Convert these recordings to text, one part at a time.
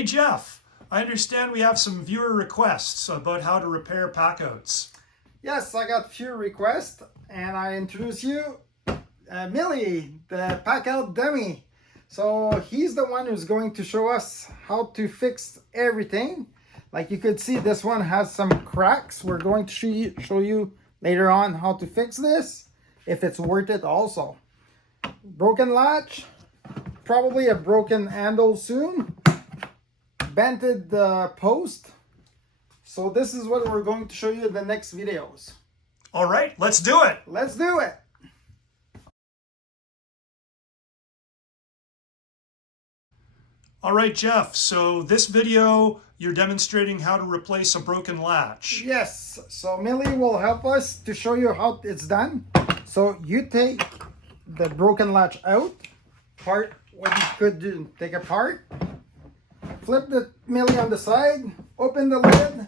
Hey Jeff, I understand we have some viewer requests about how to repair packouts. Yes, I got a few requests, and I introduce you Millie, the Packout dummy. So he's the one who's going to show us how to fix everything. Like you could see, this one has some cracks. We're going to show you later on how to fix this, if it's worth it also. Broken latch, probably a broken handle soon. Bented post. So this is what we're going to show you in the next videos. All right, let's do it. Let's do it. All right, Jeff, so this video, you're demonstrating how to replace a broken latch. Yes, so Millie will help us to show you how it's done. So you take the broken latch out, what you could do, take apart, flip the Millie on the side, open the lid.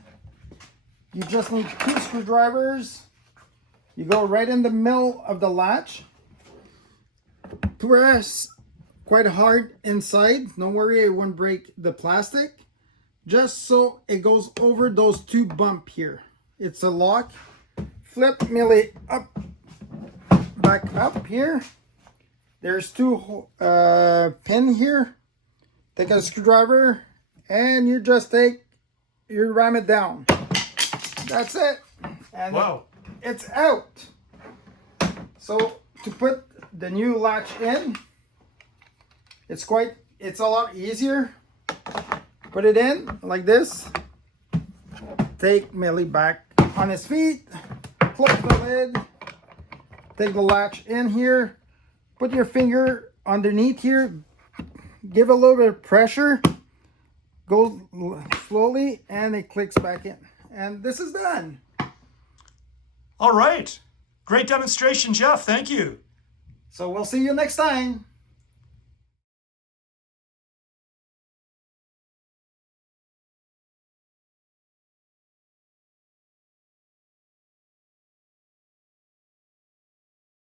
You just need 2 screwdrivers. You go right in the middle of the latch, press quite hard inside. Don't worry, it won't break the plastic. Just so it goes over those 2 bumps here. It's a lock. Flip Millie up, back up here. There's 2 pin here. Take a screwdriver and you just ram it down. That's it. And wow, it's out. So to put the new latch in, it's a lot easier. Put it in like this. Take Millie back on his feet. Close the lid. Take the latch in here. Put your finger underneath here. Give a little bit of pressure. Go slowly and it clicks back in. And this is done. all right. Great demonstration, Jeff. Thank you. So we'll see you next time.